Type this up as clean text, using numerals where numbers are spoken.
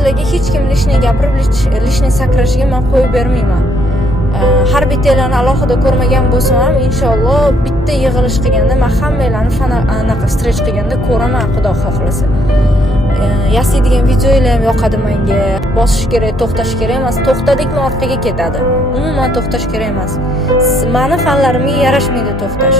sizlarga hech kim lishni gapirib, lishni sakrashiga men qo'yib bermayman. Har bittalarni alohida ko'rmagan bo'lsam ham, inshaalloh bitta yig'ilish qilganda men hammalarni anaqa stretch qilganda ko'raman, Xudo xohlasa. Yasaydigan videolar ham yoqadi menga. Bosish kerak, to'xtash kerak emas. To'xtadikmi orqaga ketadi. Umuman to'xtash kerak emas. Meni fanlarimga yarashmaydi to'xtash.